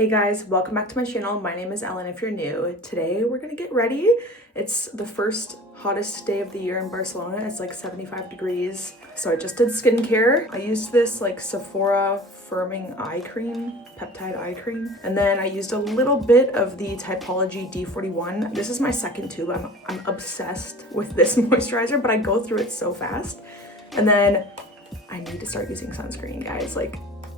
Hey guys, welcome back to my channel. My name is Ellen if you're new. Today we're gonna get ready. It's the first hottest day of the year in Barcelona. It's like 75 degrees. So I just did skincare. I used this like Sephora firming eye cream, peptide eye cream. And then I used a little bit of the Typology D41. This is my second tube. I'm obsessed with this moisturizer, but I go through it so fast. And then I need to start using sunscreen, guys.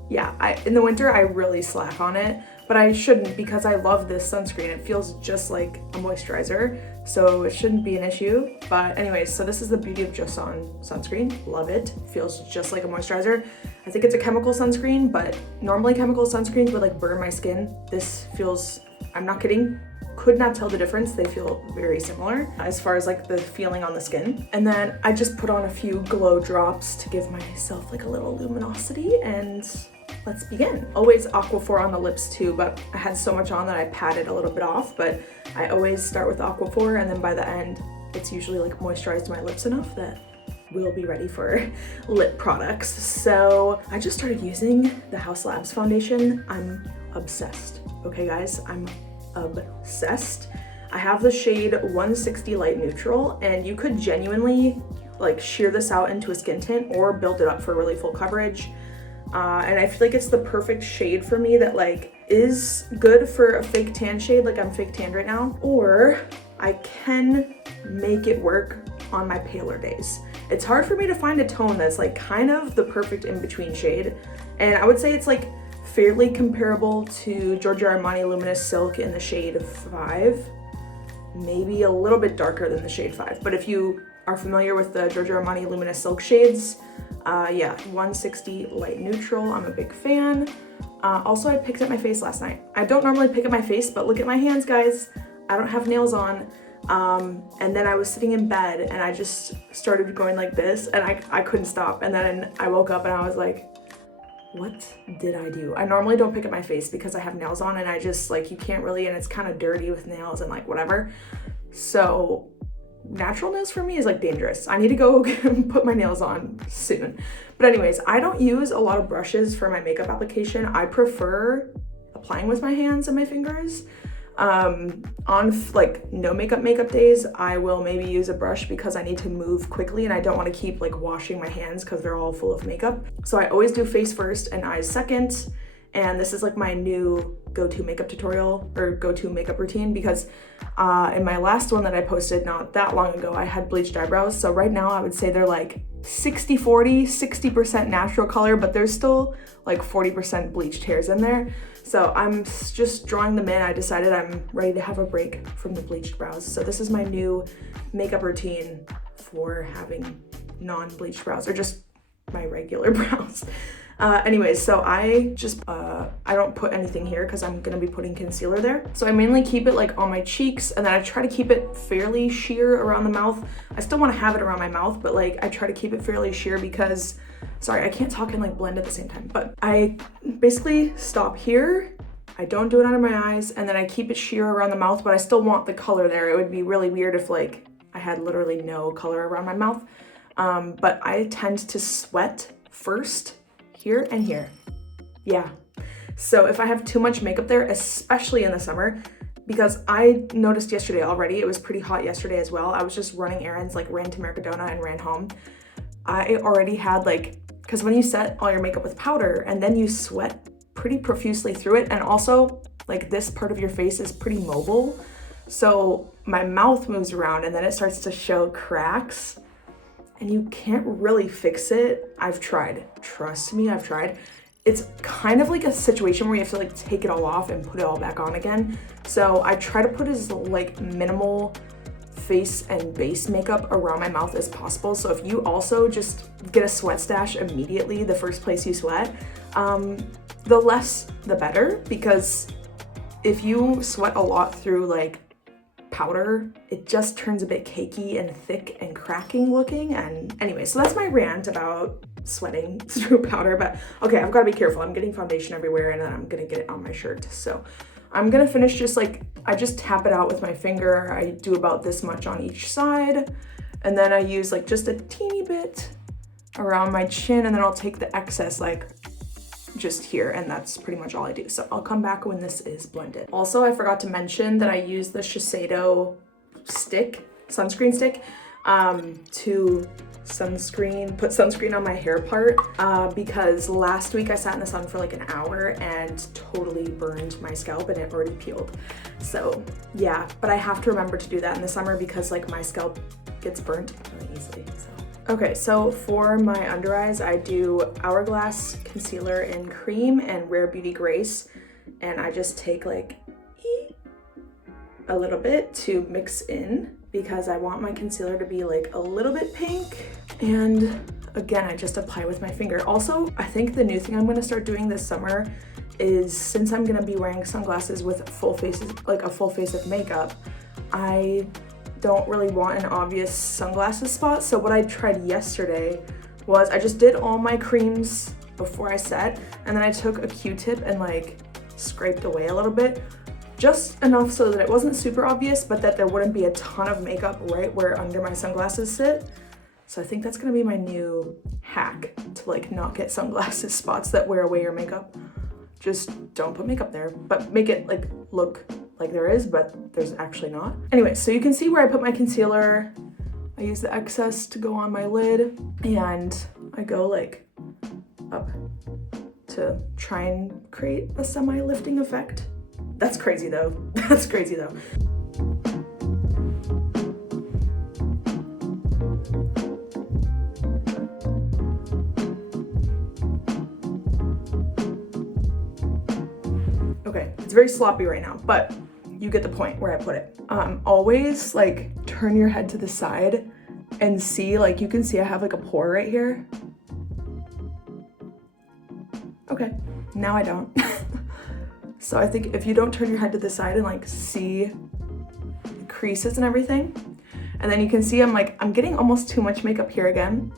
Yeah, in the winter, I really slack on it, but I shouldn't because I love this sunscreen. It feels just like a moisturizer, so it shouldn't be an issue. But anyways, so this is the Beauty of Joseon sunscreen. Love it. Feels just like a moisturizer. I think it's a chemical sunscreen, but normally chemical sunscreens would like burn my skin. This feels, I'm not kidding, could not tell the difference. They feel very similar as far as like the feeling on the skin. And then I just put on a few glow drops to give myself like a little luminosity, and let's begin. Always Aquaphor on the lips too, but I had so much on that I patted a little bit off, but I always start with Aquaphor, and then by the end, it's usually like moisturized my lips enough that we'll be ready for lip products. So I just started using the House Labs foundation. I'm obsessed. Okay guys, I'm obsessed. I have the shade 160 Light Neutral, and you could genuinely like sheer this out into a skin tint or build it up for really full coverage. And I feel like it's the perfect shade for me that like is good for a fake tan shade, like I'm fake tanned right now, or I can make it work on my paler days. It's hard for me to find a tone that's like kind of the perfect in-between shade, and I would say it's like fairly comparable to Giorgio Armani Luminous Silk in the shade 5, maybe a little bit darker than the shade 5, but if you are familiar with the Giorgio Armani Luminous Silk shades, yeah, 160 Light Neutral, I'm a big fan. Also, I picked up my face last night. I don't normally pick up my face, but look at my hands, guys. I don't have nails on. And then I was sitting in bed and I just started going like this, and I couldn't stop. And then I woke up and I was like, what did I do? I normally don't pick up my face because I have nails on, and I just like, you can't really, and it's kind of dirty with nails and like whatever. So natural nails for me is like dangerous. I need to go put my nails on soon. But anyways, I don't use a lot of brushes for my makeup application. I prefer applying with my hands and my fingers. On like no makeup days, I will maybe use a brush because I need to move quickly and I don't want to keep like washing my hands because they're all full of makeup. So I always do face first and eyes second. And this is like my new go-to makeup tutorial or go-to makeup routine, because in my last one that I posted not that long ago, I had bleached eyebrows. So right now I would say they're like 60-40, 60% natural color, but there's still like 40% bleached hairs in there. So I'm just drawing them in. I decided I'm ready to have a break from the bleached brows. So this is my new makeup routine for having non-bleached brows, or just my regular brows. Anyways, so I just, I don't put anything here because I'm gonna be putting concealer there. So I mainly keep it like on my cheeks, and then I try to keep it fairly sheer around the mouth. I still wanna have it around my mouth, but like I try to keep it fairly sheer because, sorry, I can't talk and like blend at the same time, but I basically stop here. I don't do it under my eyes, and then I keep it sheer around the mouth, but I still want the color there. It would be really weird if like I had literally no color around my mouth. But I tend to sweat first, here and here. Yeah. So if I have too much makeup there, especially in the summer, because I noticed yesterday already, it was pretty hot yesterday as well. I was just running errands, like ran to Mercadona and ran home. I already had like, because when you set all your makeup with powder and then you sweat pretty profusely through it, and also like this part of your face is pretty mobile. So my mouth moves around and then it starts to show cracks, and you can't really fix it. I've tried, trust me, I've tried. It's kind of like a situation where you have to like take it all off and put it all back on again. So I try to put as like minimal face and base makeup around my mouth as possible. So if you also just get a sweat stash immediately the first place you sweat, the less the better, because if you sweat a lot through like powder, it just turns a bit cakey and thick and cracking looking. And anyway, so that's my rant about sweating through powder. But okay, I've got to be careful. I'm getting foundation everywhere, and then I'm gonna get it on my shirt. So I'm gonna finish just like, I just tap it out with my finger. I do about this much on each side, and then I use like just a teeny bit around my chin, and then I'll take the excess like just here, and that's pretty much all I do. So I'll come back when this is blended. Also, I forgot to mention that I use the Shiseido stick, sunscreen stick, to put sunscreen on my hair part, because last week I sat in the sun for like an hour and totally burned my scalp and it already peeled. So yeah, but I have to remember to do that in the summer because like my scalp gets burnt really easily. So. Okay, so for my under eyes, I do Hourglass concealer in cream and Rare Beauty Grace, and I just take like a little bit to mix in because I want my concealer to be like a little bit pink. And again, I just apply with my finger. Also, I think the new thing I'm gonna start doing this summer is, since I'm gonna be wearing sunglasses with full faces, like a full face of makeup, I don't really want an obvious sunglasses spot. So what I tried yesterday was I just did all my creams before I set, and then I took a Q-tip and like scraped away a little bit, just enough so that it wasn't super obvious, but that there wouldn't be a ton of makeup right where under my sunglasses sit. So I think that's gonna be my new hack to like not get sunglasses spots that wear away your makeup. Just don't put makeup there, but make it like look like there is, but there's actually not. Anyway, so you can see where I put my concealer. I use the excess to go on my lid, and I go like up to try and create a semi-lifting effect. That's crazy though. That's crazy though. Okay, it's very sloppy right now, but you get the point where I put it. Always like turn your head to the side and see, like you can see I have like a pore right here. Okay, now I don't. So I think if you don't turn your head to the side and like see the creases and everything, and then you can see I'm getting almost too much makeup here again.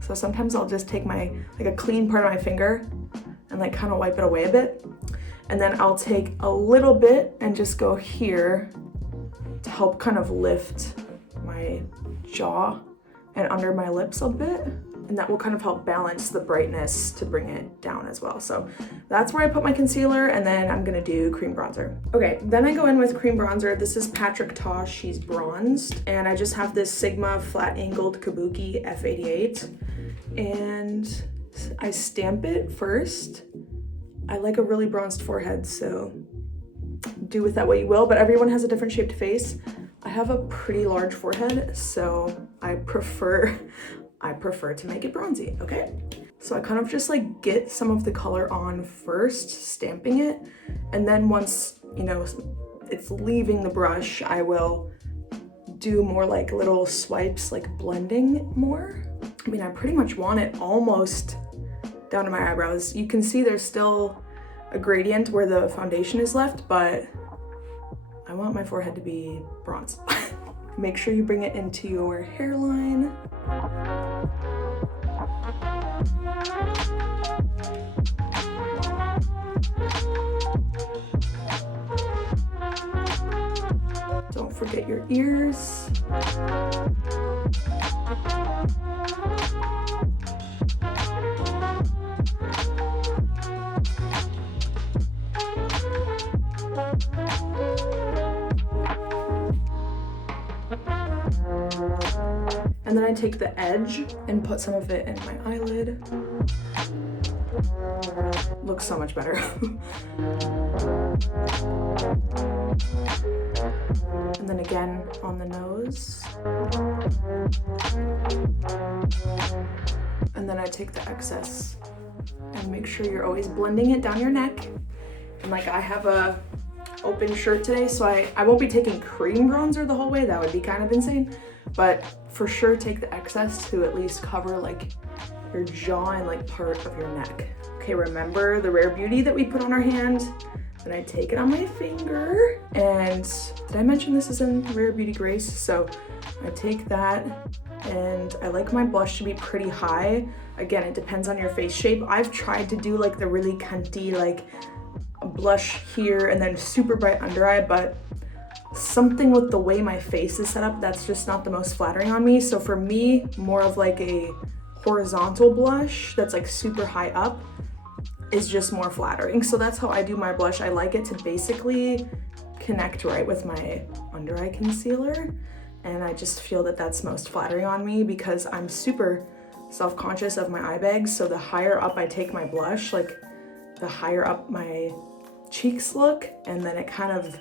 So sometimes I'll just take my, like a clean part of my finger and like kind of wipe it away a bit. And then I'll take a little bit and just go here to help kind of lift my jaw and under my lips a bit. And that will kind of help balance the brightness to bring it down as well. So that's where I put my concealer, and then I'm gonna do cream bronzer. Okay, then I go in with cream bronzer. This is Patrick Ta, she's bronzed. And I just have this Sigma flat angled Kabuki F88. And I stamp it first. I like a really bronzed forehead, so do with that what you will, but everyone has a different shaped face. I have a pretty large forehead, so I prefer to make it bronzy, okay? So I kind of just like get some of the color on first, stamping it, and then once, you know, it's leaving the brush, I will do more like little swipes, like blending more. I mean, I pretty much want it almost down to my eyebrows. You can see there's still a gradient where the foundation is left, but I want my forehead to be bronze. Make sure you bring it into your hairline. Don't forget your ears. And then I take the edge and put some of it in my eyelid. Looks so much better. And then again on the nose. And then I take the excess and make sure you're always blending it down your neck. And like I have a open shirt today, so I won't be taking cream bronzer the whole way. That would be kind of insane. But for sure take the excess to at least cover like your jaw and like part of your neck. Okay, remember the Rare Beauty that we put on our hand? Then I take it on my finger, and did I mention this is in Rare Beauty Grace? So I take that, and I like my blush to be pretty high. Again, it depends on your face shape. I've tried to do like the really cunty like blush here and then super bright under eye, but something with the way my face is set up, that's just not the most flattering on me. So for me, more of like a horizontal blush that's like super high up is just more flattering. So that's how I do my blush. I like it to basically connect right with my under eye concealer. And I just feel that that's most flattering on me because I'm super self-conscious of my eye bags. So the higher up I take my blush, like the higher up my cheeks look, and then it kind of,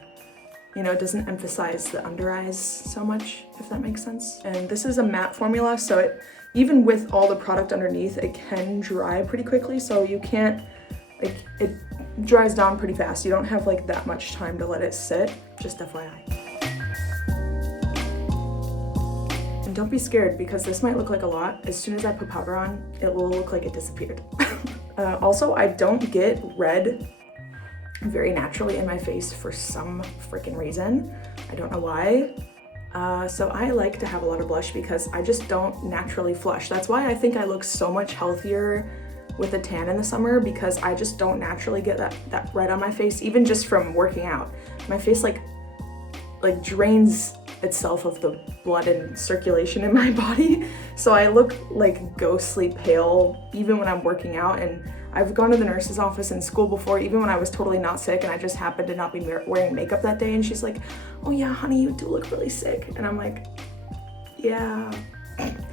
you know, doesn't emphasize the under eyes so much, if that makes sense. And this is a matte formula, so it, even with all the product underneath, it can dry pretty quickly. So you can't, like, it dries down pretty fast. You don't have like that much time to let it sit, just FYI. And don't be scared because this might look like a lot. As soon as I put powder on, it will look like it disappeared. Also, I don't get red very naturally in my face for some freaking reason. I don't know why. So I like to have a lot of blush because I just don't naturally flush. That's why I think I look so much healthier with a tan in the summer, because I just don't naturally get that red on my face, even just from working out. My face like drains itself of the blood and circulation in my body. So I look like ghostly pale even when I'm working out. And I've gone to the nurse's office in school before, even when I was totally not sick and I just happened to not be wearing makeup that day. And she's like, oh yeah, honey, you do look really sick. And I'm like, yeah,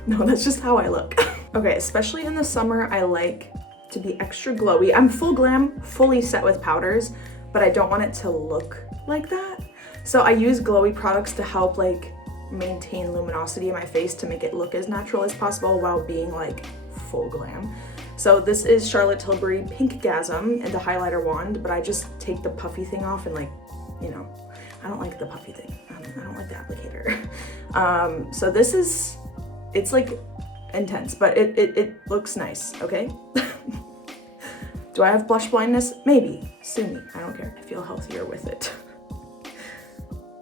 no, that's just how I look. Okay, especially in the summer, I like to be extra glowy. I'm full glam, fully set with powders, but I don't want it to look like that. So I use glowy products to help like maintain luminosity in my face to make it look as natural as possible while being like full glam. So this is Charlotte Tilbury Pink Gasm and the highlighter wand, but I just take the puffy thing off and like, you know, I don't like the puffy thing. I don't like the applicator. So this is, it's like intense, but it looks nice, okay? Do I have blush blindness? Maybe, sue me, I don't care. I feel healthier with it.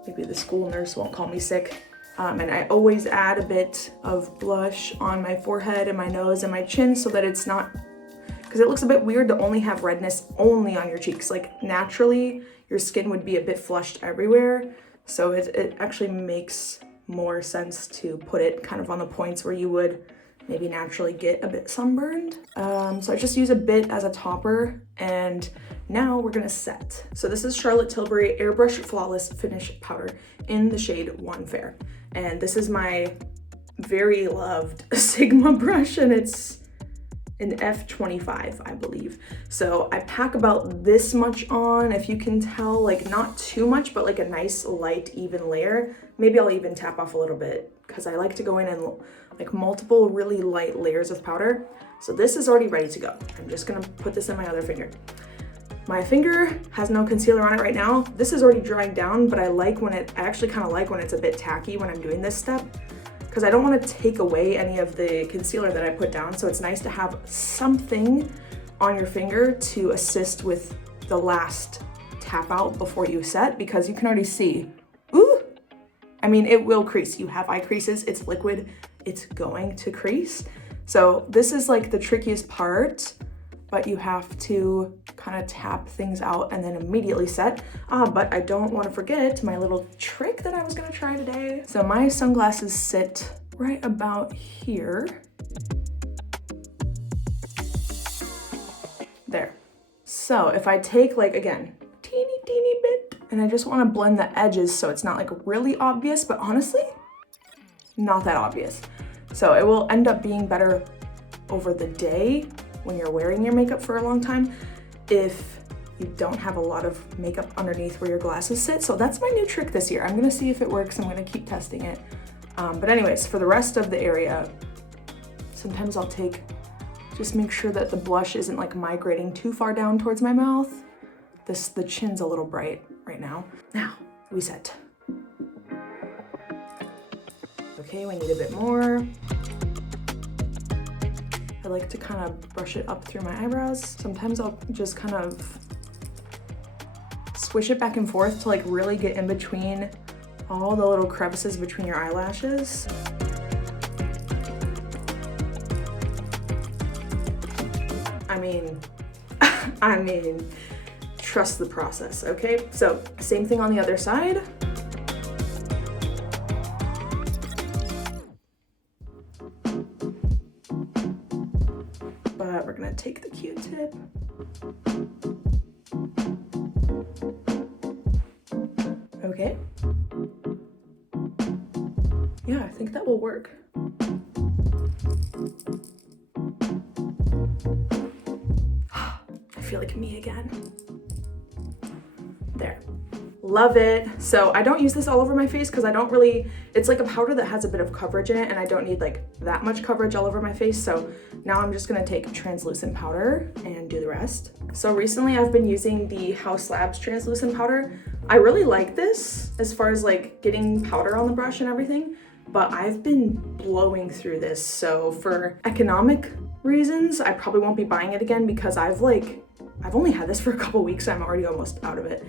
Maybe the school nurse won't call me sick. And I always add a bit of blush on my forehead and my nose and my chin so that it's not, because it looks a bit weird to only have redness only on your cheeks. Like naturally, your skin would be a bit flushed everywhere. So it actually makes more sense to put it kind of on the points where you would maybe naturally get a bit sunburned. So I just use a bit as a topper, and now we're gonna set. So this is Charlotte Tilbury Airbrush Flawless Finish Powder in the shade One Fair. And this is my very loved Sigma brush, and it's an F25, I believe. So I pack about this much on, if you can tell, like not too much, but like a nice light even layer. Maybe I'll even tap off a little bit because I like to go in and like multiple really light layers of powder. So this is already ready to go. I'm just gonna put this in my other finger. My finger has no concealer on it right now. This is already drying down, but I actually kind of like when it's a bit tacky when I'm doing this step, because I don't want to take away any of the concealer that I put down. So it's nice to have something on your finger to assist with the last tap out before you set, because you can already see, ooh, I mean, it will crease. You have eye creases, it's liquid, it's going to crease. So this is like the trickiest part, but you have to kind of tap things out and then immediately set. But I don't want to forget my little trick that I was gonna try today. So my sunglasses sit right about here. There. So if I take like, again, teeny bit, and I just want to blend the edges so it's not like really obvious, but honestly, not that obvious. So it will end up being better over the day when you're wearing your makeup for a long time if you don't have a lot of makeup underneath where your glasses sit. So that's my new trick this year. I'm gonna see if it works. I'm gonna keep testing it. But anyways, for the rest of the area, sometimes I'll just make sure that the blush isn't like migrating too far down towards my mouth. The chin's a little bright right now. Now, we set. Okay, we need a bit more. I like to kind of brush it up through my eyebrows. Sometimes I'll just kind of swish it back and forth to like really get in between all the little crevices between your eyelashes. I mean, trust the process, okay? So same thing on the other side. But we're gonna take the Q-tip Okay. Yeah, I think that will work. I feel like me again. There. Love it. So I don't use this all over my face because I don't really, it's like a powder that has a bit of coverage in it and I don't need like that much coverage all over my face. So now I'm just gonna take translucent powder and do the rest. So recently I've been using the House Labs translucent powder. I really like this as far as like getting powder on the brush and everything, but I've been blowing through this. So for economic reasons, I probably won't be buying it again because I've only had this for a couple weeks. I'm already almost out of it.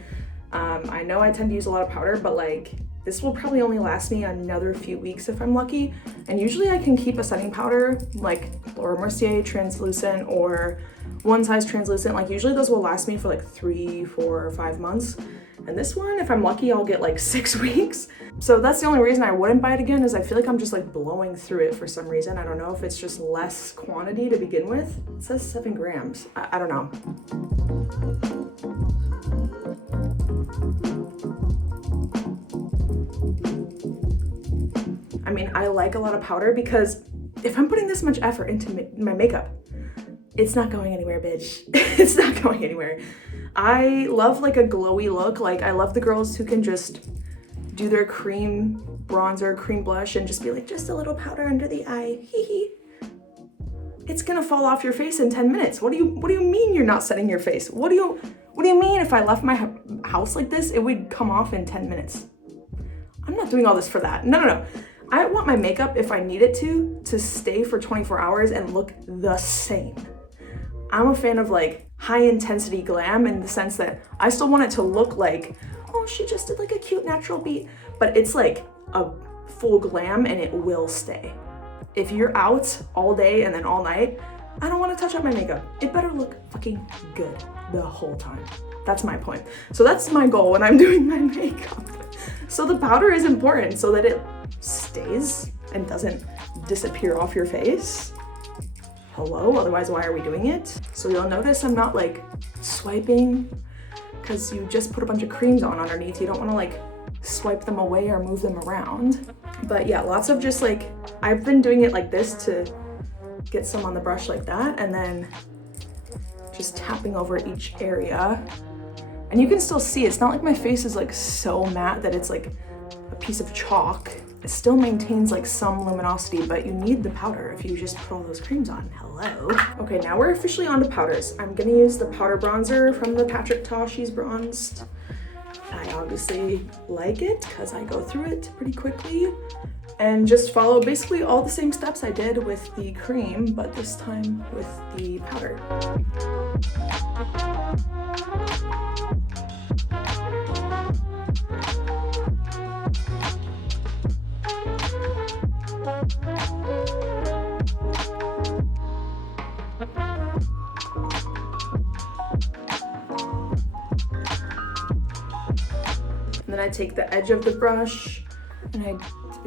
I know I tend to use a lot of powder, but like this will probably only last me another few weeks if I'm lucky. And usually I can keep a setting powder like Laura Mercier translucent or One Size translucent. Like usually those will last me for like 3, 4, or 5 months. And this one, if I'm lucky, I'll get like 6 weeks. So that's the only reason I wouldn't buy it again is I feel like I'm just like blowing through it for some reason. I don't know if it's just less quantity to begin with. It says 7 grams. I don't know. I mean, I like a lot of powder because if I'm putting this much effort into my makeup, it's not going anywhere, bitch. It's not going anywhere. I love like a glowy look. Like I love the girls who can just do their cream bronzer, cream blush and just be like, just a little powder under the eye, hee hee. It's gonna fall off your face in 10 minutes. What do you mean you're not setting your face? What do you mean if I left my house like this, it would come off in 10 minutes? I'm not doing all this for that. No. I want my makeup, if I need it to stay for 24 hours and look the same. I'm a fan of like high intensity glam in the sense that I still want it to look like, oh, she just did like a cute natural beat, but it's like a full glam and it will stay. If you're out all day and then all night, I don't want to touch up my makeup. It better look fucking good the whole time. That's my point. So that's my goal when I'm doing my makeup. So the powder is important so that it stays and doesn't disappear off your face. Hello, otherwise why are we doing it? So you'll notice I'm not like swiping because you just put a bunch of creams on underneath. You don't want to like swipe them away or move them around. But yeah, lots of just like, I've been doing it like this to get some on the brush like that and then just tapping over each area. And you can still see, it's not like my face is like so matte that it's like a piece of chalk. It still maintains like some luminosity, but you need the powder if you just put all those creams on. Hello. Okay, now we're officially on to powders. I'm gonna use the powder bronzer from the Patrick Ta She's Bronzed. I obviously like it because I go through it pretty quickly and just follow basically all the same steps I did with the cream, but this time with the powder. And then I take the edge of the brush and I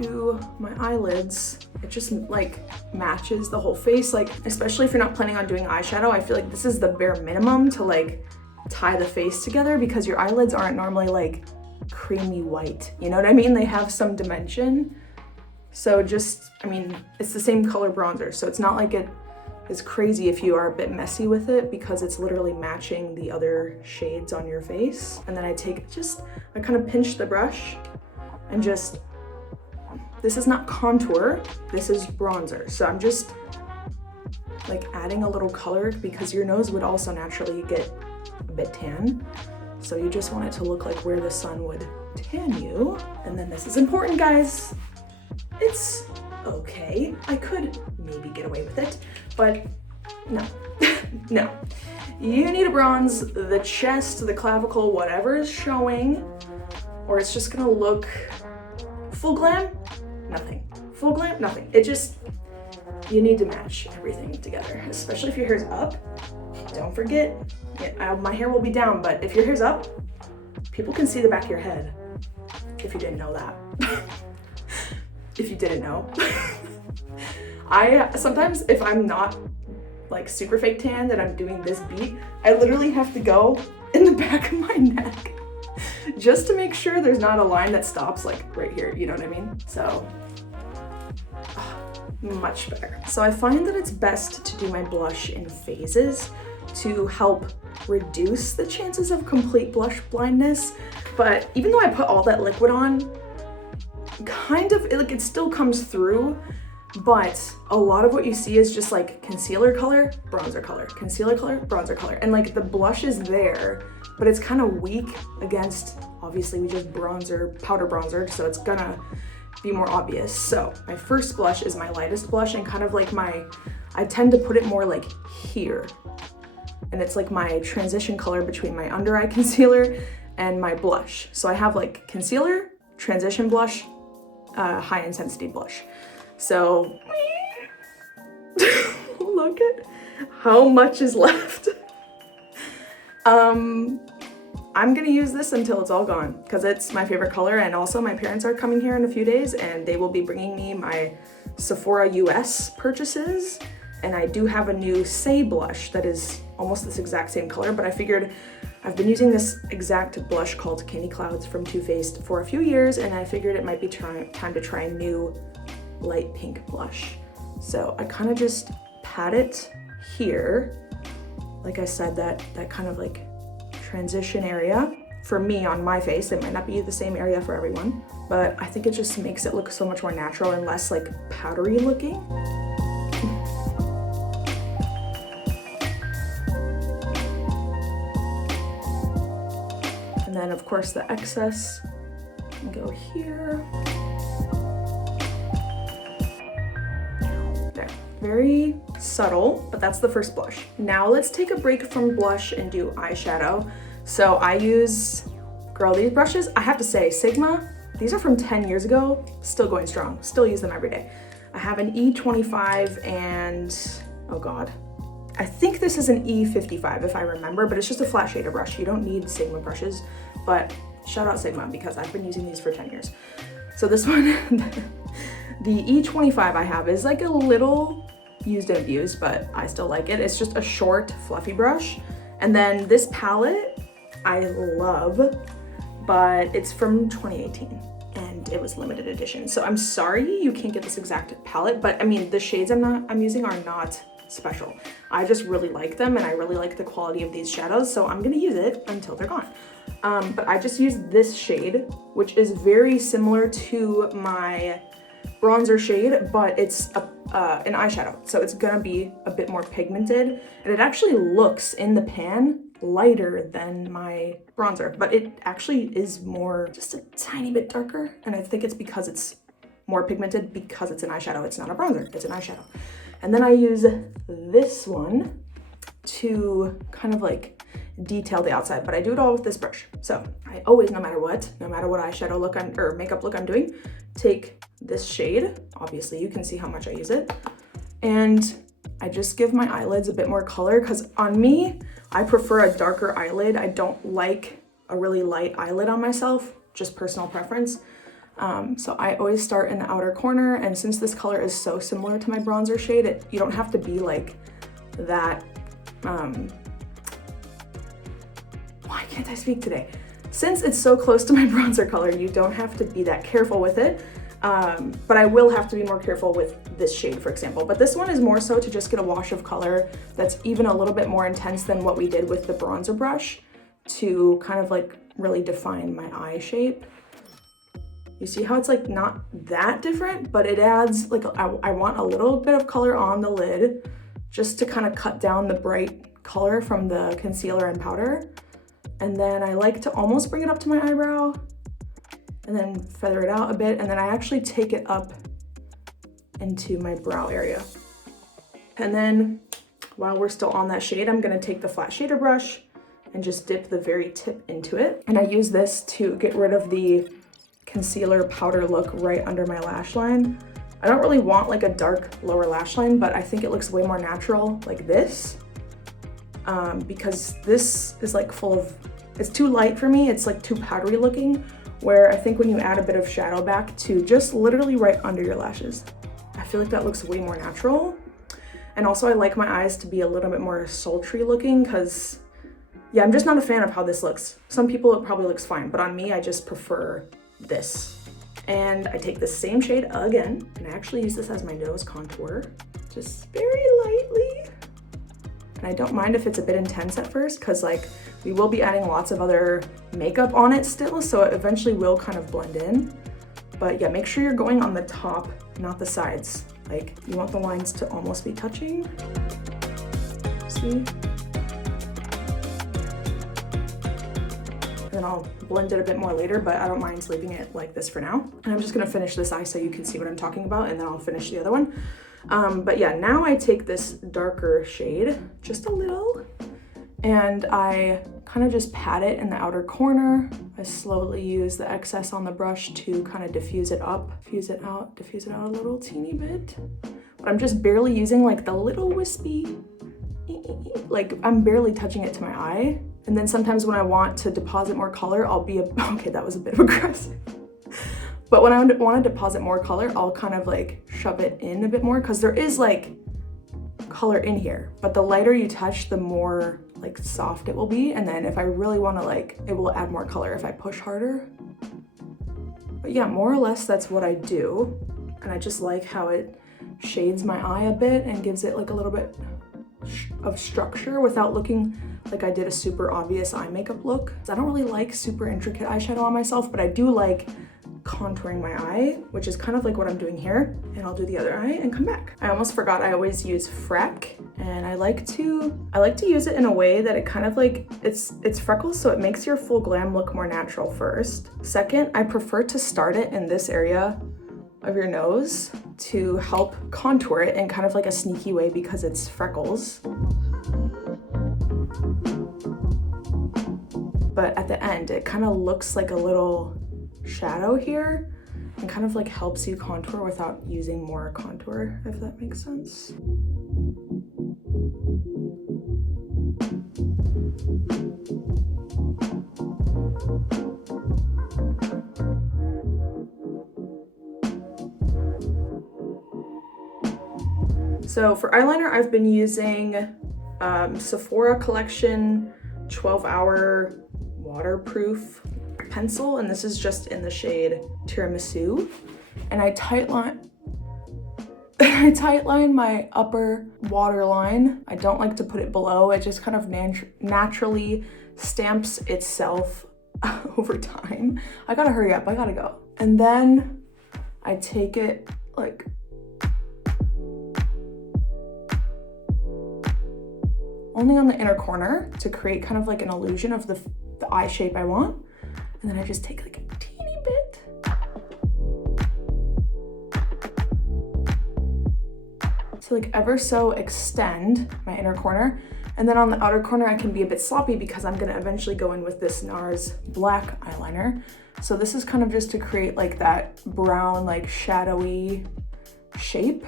do my eyelids. It just like matches the whole face. Like, especially if you're not planning on doing eyeshadow, I feel like this is the bare minimum to like tie the face together because your eyelids aren't normally like creamy white. You know what I mean? They have some dimension. So just, I mean, it's the same color bronzer. So it's not like it is crazy if you are a bit messy with it because it's literally matching the other shades on your face. And then I kind of pinch the brush and just, this is not contour, this is bronzer. So I'm just like adding a little color because your nose would also naturally get a bit tan. So you just want it to look like where the sun would tan you. And then this is important, guys. It's okay. I could maybe get away with it, but no, no. You need to bronze the chest, the clavicle, whatever is showing, or it's just gonna look full glam, nothing. Full glam, nothing. It just, you need to match everything together, especially if your hair's up. Don't forget, my hair will be down, but if your hair's up, people can see the back of your head, if you didn't know that. If you didn't know. I sometimes, if I'm not like super fake tan and I'm doing this beat, I literally have to go in the back of my neck just to make sure there's not a line that stops like right here, you know what I mean? So, much better. So I find that it's best to do my blush in phases to help reduce the chances of complete blush blindness. But even though I put all that liquid on, kind of like it still comes through, but a lot of what you see is just like concealer color, bronzer color, concealer color, bronzer color. And like the blush is there, but it's kind of weak against, obviously we just powder bronzered, so it's gonna be more obvious. So my first blush is my lightest blush and kind of like I tend to put it more like here. And it's like my transition color between my under eye concealer and my blush. So I have like concealer, transition blush, high intensity blush. So look at how much is left. I'm gonna use this until it's all gone because it's my favorite color, and also my parents are coming here in a few days and they will be bringing me my Sephora US purchases. And I do have a new Say blush that is almost this exact same color, but I figured I've been using this exact blush called Candy Clouds from Too Faced for a few years, and I figured it might be time to try a new light pink blush. So I kind of just pat it here. Like I said, that kind of like transition area for me on my face. It might not be the same area for everyone, but I think it just makes it look so much more natural and less like powdery looking. And then of course the excess can go here. There, very subtle, but that's the first blush. Now let's take a break from blush and do eyeshadow. So I use, girl, these brushes, I have to say, Sigma, these are from 10 years ago, still going strong, still use them every day. I have an E25 and, oh God, I think this is an E55 if I remember, but it's just a flat shader brush. You don't need Sigma brushes, but shout out Sigma because I've been using these for 10 years. So this one, the E25 I have is like a little used and abused, but I still like it. It's just a short, fluffy brush. And then this palette I love, but it's from 2018 and it was limited edition. So I'm sorry you can't get this exact palette, but I mean, the shades I'm using are not special. I just really like them and I really like the quality of these shadows, so I'm gonna use it until they're gone. But I just used this shade, which is very similar to my bronzer shade, but it's an eyeshadow, so it's gonna be a bit more pigmented, and it actually looks in the pan lighter than my bronzer, but it actually is more, just a tiny bit darker, and I think it's because it's more pigmented because it's an eyeshadow. It's not a bronzer, it's an eyeshadow. And then I use this one to kind of like detail the outside, but I do it all with this brush. So I always, no matter what eyeshadow look or makeup look I'm doing, take this shade. Obviously you can see how much I use it. And I just give my eyelids a bit more color because on me, I prefer a darker eyelid. I don't like a really light eyelid on myself, just personal preference. So I always start in the outer corner, and since this color is so similar to my bronzer shade, you don't have to be like that, why can't I speak today? Since it's so close to my bronzer color, you don't have to be that careful with it, but I will have to be more careful with this shade, for example. But this one is more so to just get a wash of color that's even a little bit more intense than what we did with the bronzer brush to kind of like really define my eye shape. You see how it's like not that different, but it adds like, I want a little bit of color on the lid just to kind of cut down the bright color from the concealer and powder. And then I like to almost bring it up to my eyebrow and then feather it out a bit. And then I actually take it up into my brow area. And then while we're still on that shade, I'm gonna take the flat shader brush and just dip the very tip into it. And I use this to get rid of the concealer powder look right under my lash line. I don't really want like a dark lower lash line, but I think it looks way more natural like this, because this is like full of, it's too light for me. It's like too powdery looking, where I think when you add a bit of shadow back to just literally right under your lashes, I feel like that looks way more natural. And also I like my eyes to be a little bit more sultry looking because Yeah, I'm just not a fan of how this looks. Some people it probably looks fine, but on me, I just prefer this. And I take the same shade again, and I actually use this as my nose contour, just very lightly. And I don't mind if it's a bit intense at first, because like we will be adding lots of other makeup on it still, so it eventually will kind of blend in. But yeah, make sure you're going on the top, not the sides. Like you want the lines to almost be touching. See? And then I'll blend it a bit more later, but I don't mind leaving it like this for now. And I'm just gonna finish this eye so you can see what I'm talking about, and then I'll finish the other one. But yeah, now I take this darker shade, just a little, and I kind of just pat it in the outer corner. I slowly use the excess on the brush to kind of diffuse it up, diffuse it out a little teeny bit. But I'm just barely using like the little wispy, like I'm barely touching it to my eye. And then sometimes when I want to deposit more color, I'll be okay, that was a bit of aggressive. But when I want to deposit more color, I'll kind of like shove it in a bit more, because there is like color in here, but the lighter you touch, the more like soft it will be. And then if I really want to, like, it will add more color if I push harder. But yeah, more or less that's what I do. And I just like how it shades my eye a bit and gives it like a little bit of structure without looking like I did a super obvious eye makeup look. I don't really like super intricate eyeshadow on myself, but I do like contouring my eye, which is kind of like what I'm doing here. And I'll do the other eye and come back. I almost forgot I always use Freck, and I like to use it in a way that it kind of like, it's freckles, so it makes your full glam look more natural first. Second, I prefer to start it in this area of your nose to help contour it in kind of like a sneaky way because it's freckles. But at the end, it kind of looks like a little shadow here and kind of like helps you contour without using more contour, if that makes sense. So for eyeliner, I've been using Sephora Collection 12-hour waterproof pencil, and this is just in the shade Tiramisu. And I tightline my upper waterline. I don't like to put it below. It just kind of naturally stamps itself over time. I gotta hurry up, I gotta go. And then I take it like only on the inner corner to create kind of like an illusion of the eye shape I want. And then I just take like a teeny bit. So like ever so extend my inner corner. And then on the outer corner, I can be a bit sloppy because I'm gonna eventually go in with this NARS black eyeliner. So this is kind of just to create like that brown, like shadowy shape.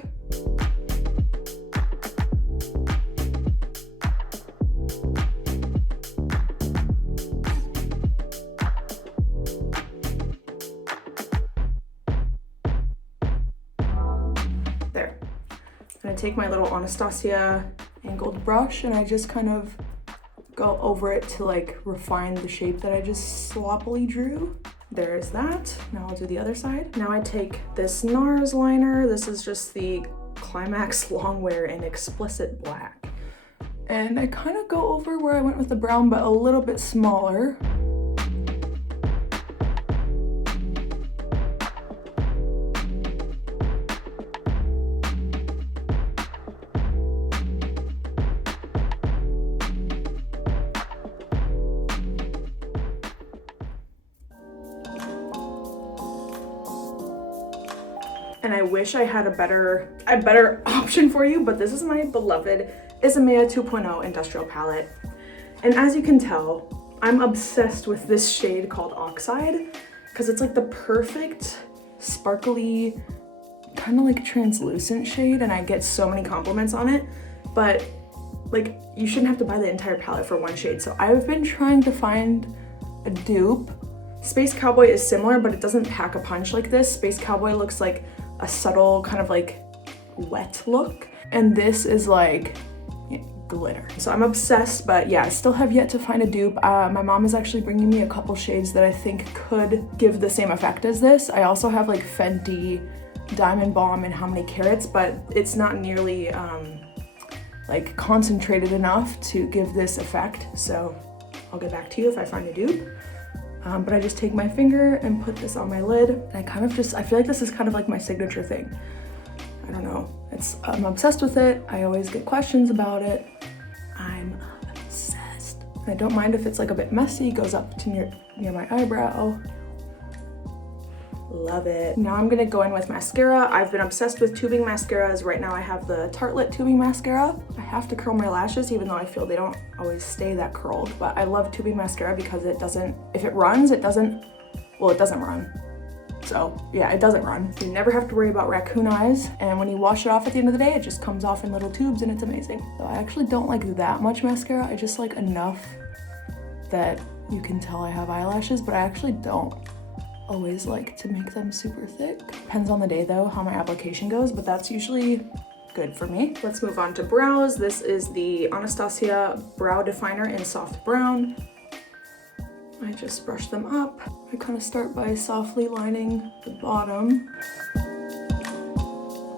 There. I'm gonna take my little Anastasia angled brush and I just kind of go over it to like refine the shape that I just sloppily drew. There's that. Now I'll do the other side. Now I take this NARS liner. This is just the Climax Longwear in Explicit Black. And I kind of go over where I went with the brown, but a little bit smaller. And I wish I had a better option for you, but this is my beloved Isamaya 2.0 Industrial Palette. And as you can tell, I'm obsessed with this shade called Oxide because it's like the perfect sparkly, kind of like translucent shade, and I get so many compliments on it. But like, you shouldn't have to buy the entire palette for one shade. So I've been trying to find a dupe. Space Cowboy is similar, but it doesn't pack a punch like this. Space Cowboy looks like a subtle kind of like wet look, and this is like glitter. So I'm obsessed, but yeah, I still have yet to find a dupe. My mom is actually bringing me a couple shades that I think could give the same effect as this. I also have like Fenty Diamond Bomb and How Many Carats, but it's not nearly like concentrated enough to give this effect. So I'll get back to you if I find a dupe. But I just take my finger and put this on my lid. And I feel like this is kind of like my signature thing. I don't know, I'm obsessed with it. I always get questions about it. I'm obsessed. And I don't mind if it's like a bit messy, goes up to near my eyebrow. Love it. Now I'm gonna go in with mascara. I've been obsessed with tubing mascaras. Right now I have the Tartelette tubing mascara. I have to curl my lashes even though I feel they don't always stay that curled, but I love tubing mascara because it doesn't run. So yeah, it doesn't run. You never have to worry about raccoon eyes, and when you wash it off at the end of the day, it just comes off in little tubes and it's amazing. So I actually don't like that much mascara. I just like enough that you can tell I have eyelashes, but I actually don't always like to make them super thick. Depends on the day though, how my application goes, but that's usually good for me. Let's move on to brows. This is the Anastasia Brow Definer in Soft Brown. I just brush them up. I kind of start by softly lining the bottom.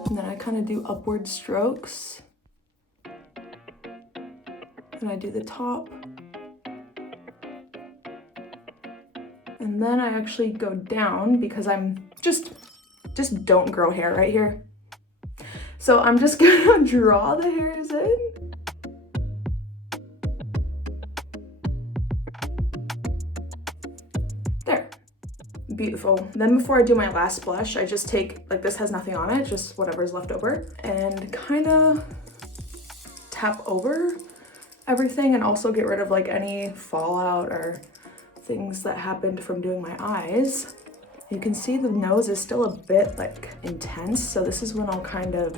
And then I kind of do upward strokes. And I do the top. And then I actually go down because I'm just don't grow hair right here. So I'm just gonna draw the hairs in. There, beautiful. Then before I do my last blush, I just take, like this has nothing on it, just whatever's left over, and kind of tap over everything and also get rid of like any fallout or things that happened from doing my eyes. You can see the nose is still a bit like intense, so this is when I'll kind of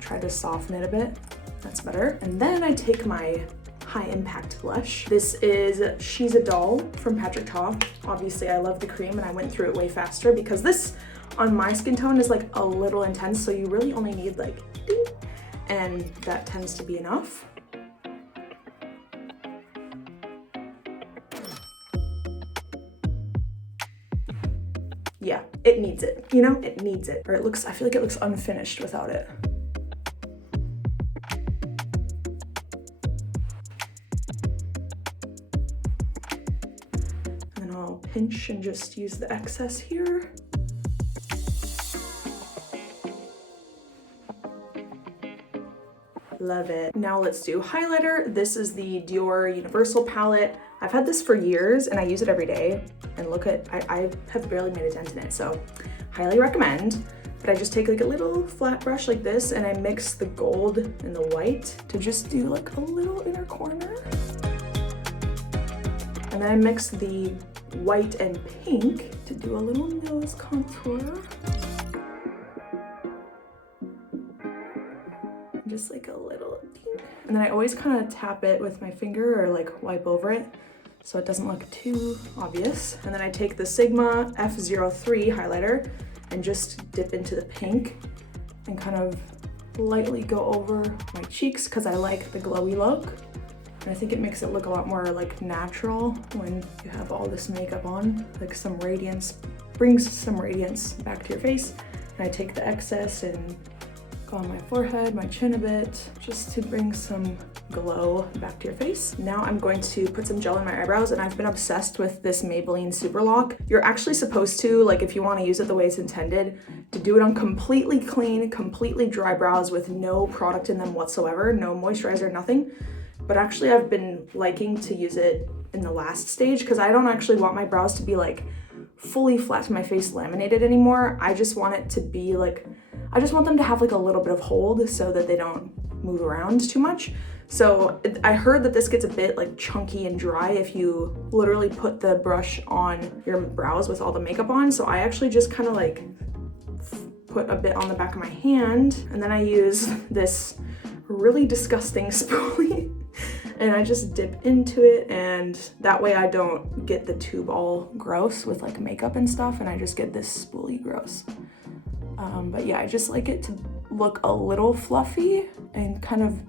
try to soften it a bit. That's better. And then I take my high impact blush. This is She's a Doll from Patrick Ta. Obviously I love the cream and I went through it way faster because this on my skin tone is like a little intense, so you really only need like ding, and that tends to be enough. Yeah, it needs it, you know? It needs it. Or it looks, I feel like it looks unfinished without it. And then I'll pinch and just use the excess here. Love it. Now let's do highlighter. This is the Dior Universal palette. I've had this for years and I use it every day. And look at, I have barely made a dent in it, so highly recommend. But I just take like a little flat brush like this and I mix the gold and the white to just do like a little inner corner. And then I mix the white and pink to do a little nose contour. Just like a little ding. And then I always kind of tap it with my finger or like wipe over it so it doesn't look too obvious. And then I take the Sigma F03 highlighter and just dip into the pink and kind of lightly go over my cheeks because I like the glowy look. And I think it makes it look a lot more like natural when you have all this makeup on, like some radiance, brings some radiance back to your face. And I take the excess and go on my forehead, my chin a bit, just to bring some glow back to your face. Now I'm going to put some gel in my eyebrows, and I've been obsessed with this Maybelline Super Lock. You're actually supposed to, like if you want to use it the way it's intended, to do it on completely clean, completely dry brows with no product in them whatsoever, no moisturizer, nothing. But actually I've been liking to use it in the last stage because I don't actually want my brows to be like fully flat to my face laminated anymore. I just want it to be like, I just want them to have like a little bit of hold so that they don't move around too much. So I heard that this gets a bit like chunky and dry if you literally put the brush on your brows with all the makeup on. So I actually just kind of like put a bit on the back of my hand, and then I use this really disgusting spoolie and I just dip into it, and that way I don't get the tube all gross with like makeup and stuff, and I just get this spoolie gross. But yeah, I just like it to look a little fluffy and kind of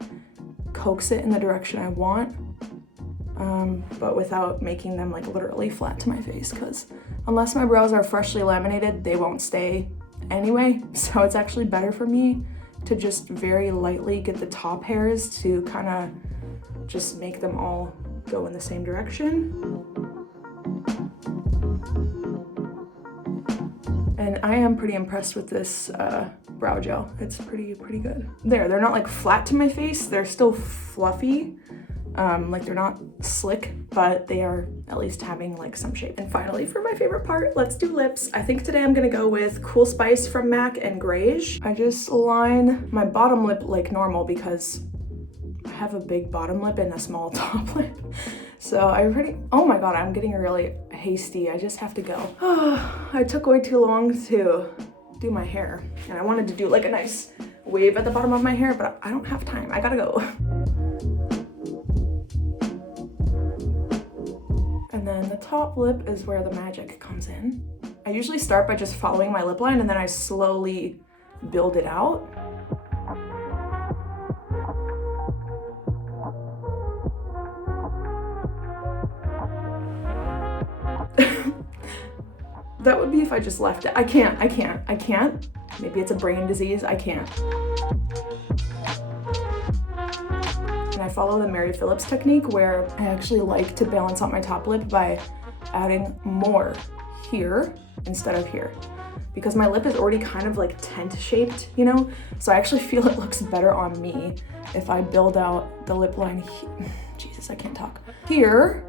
coax it in the direction I want, but without making them like literally flat to my face, because unless my brows are freshly laminated, they won't stay anyway. So it's actually better for me to just very lightly get the top hairs to kind of just make them all go in the same direction. And I am pretty impressed with this brow gel. It's pretty good. They're not like flat to my face. They're still fluffy. Like they're not slick, but they are at least having like some shape. And finally, for my favorite part, let's do lips. I think today I'm gonna go with Cool Spice from MAC and Grayish. I just line my bottom lip like normal because I have a big bottom lip and a small top lip. So oh my God, I'm getting really hasty. I just have to go. I took way too long to do my hair, and I wanted to do like a nice wave at the bottom of my hair, but I don't have time. I gotta go. And then the top lip is where the magic comes in. I usually start by just following my lip line, and then I slowly build it out. That would be if I just left it. I can't. Maybe it's a brain disease, I can't. And I follow the Mary Phillips technique, where I actually like to balance out my top lip by adding more here instead of here, because my lip is already kind of like tent shaped, you know? So I actually feel it looks better on me if I build out the lip line Jesus, I can't talk. Here.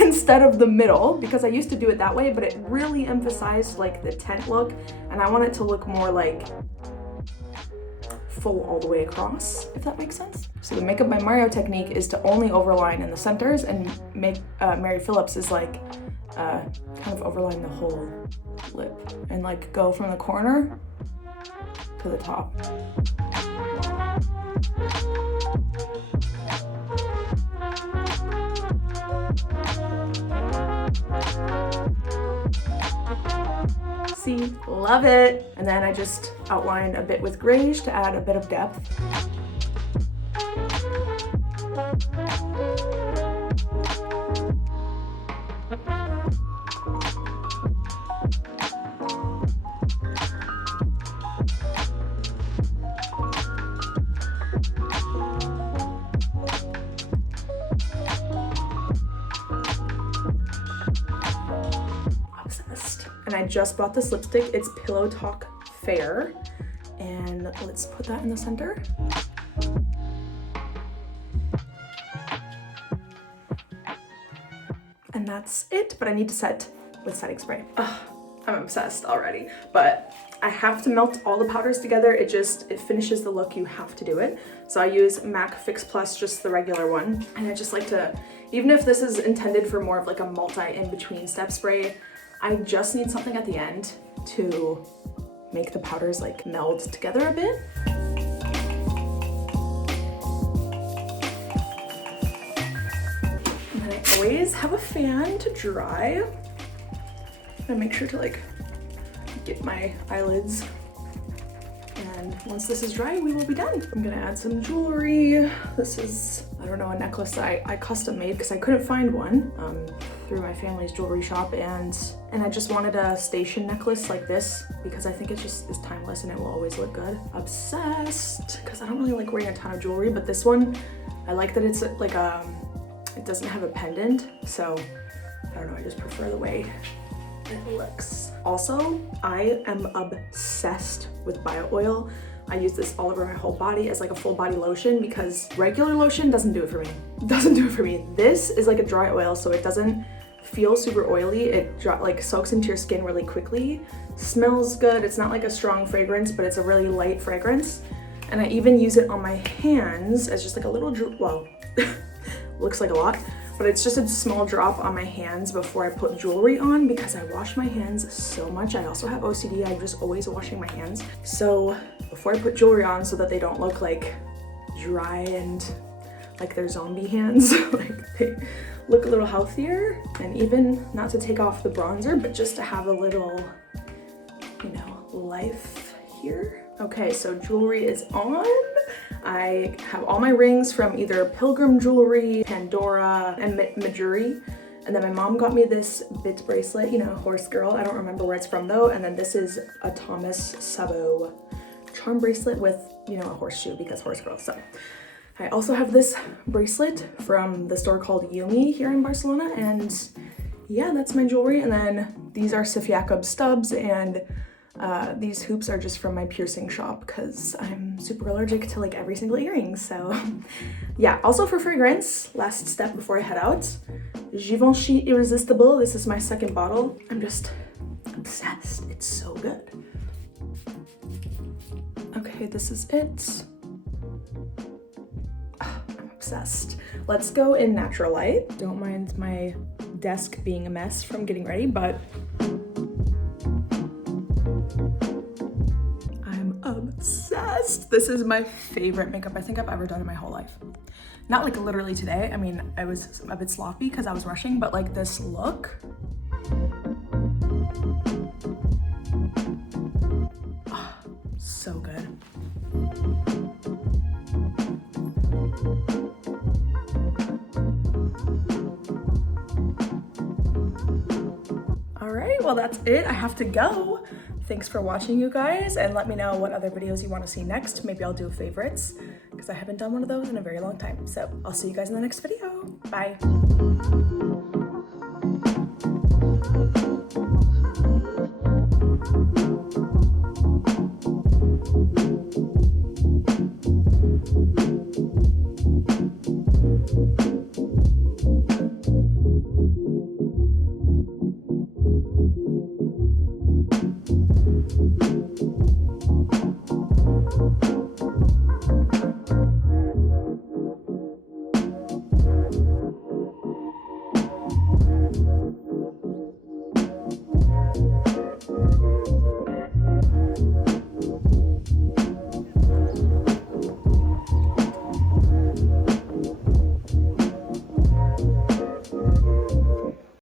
Instead of the middle, because I used to do it that way, but it really emphasized like the tent look, and I want it to look more like full all the way across, if that makes sense. So the Makeup by Mario technique is to only overline in the centers, and Mary Phillips is like kind of overline the whole lip and like go from the corner to the top. See, love it. And then I just outline a bit with Grayish to add a bit of depth. And I just bought this lipstick. It's Pillow Talk Fair. And let's put that in the center. And that's it, but I need to set with setting spray. Ugh, I'm obsessed already, but I have to melt all the powders together. It finishes the look. You have to do it. So I use MAC Fix Plus, just the regular one. And I just like to, even if this is intended for more of like a multi in-between step spray, I just need something at the end to make the powders like meld together a bit. And then I always have a fan to dry. And make sure to like get my eyelids. And once this is dry, we will be done. I'm gonna add some jewelry. This is, I don't know, a necklace that I custom made because I couldn't find one through my family's jewelry shop, and I just wanted a station necklace like this because I think it just is timeless and it will always look good. Obsessed, because I don't really like wearing a ton of jewelry, but this one, I like that it's like it doesn't have a pendant, so I don't know, I just prefer the way it looks. Also, I am obsessed with bio oil. I use this all over my whole body as like a full body lotion because regular lotion doesn't do it for me. Doesn't do it for me. This is like a dry oil, so it doesn't feel super oily. It like soaks into your skin really quickly. Smells good. It's not like a strong fragrance, but it's a really light fragrance. And I even use it on my hands as just like a little well, looks like a lot, but it's just a small drop on my hands before I put jewelry on because I wash my hands so much. I also have OCD. I'm just always washing my hands. So before I put jewelry on, so that they don't look like dry and like they're zombie hands, like they look a little healthier, and even not to take off the bronzer, but just to have a little, you know, life here. Okay, so jewelry is on. I have all my rings from either Pilgrim Jewelry, Pandora, and Majuri. And then my mom got me this bit bracelet, you know, horse girl. I don't remember where it's from though. And then this is a Thomas Sabo charm bracelet with, you know, a horseshoe because horse girl. So I also have this bracelet from the store called Yumi here in Barcelona. And yeah, that's my jewelry. And then these are Sif Jacob stubs, and these hoops are just from my piercing shop because I'm super allergic to like every single earring. So yeah, also for fragrance, last step before I head out, Givenchy Irresistible. This is my second bottle. I'm just obsessed. It's so good. Okay, this is it. Oh, I'm obsessed. Let's go in natural light. Don't mind my desk being a mess from getting ready, but I'm obsessed. This is my favorite makeup I think I've ever done in my whole life. Not like literally today. I mean, I was a bit sloppy because I was rushing, but like this look. Oh, so good. All right, well that's it. I have to go. Thanks for watching, you guys, and let me know what other videos you want to see next. Maybe I'll do favorites because I haven't done one of those in a very long time. So I'll see you guys in the next video. Bye.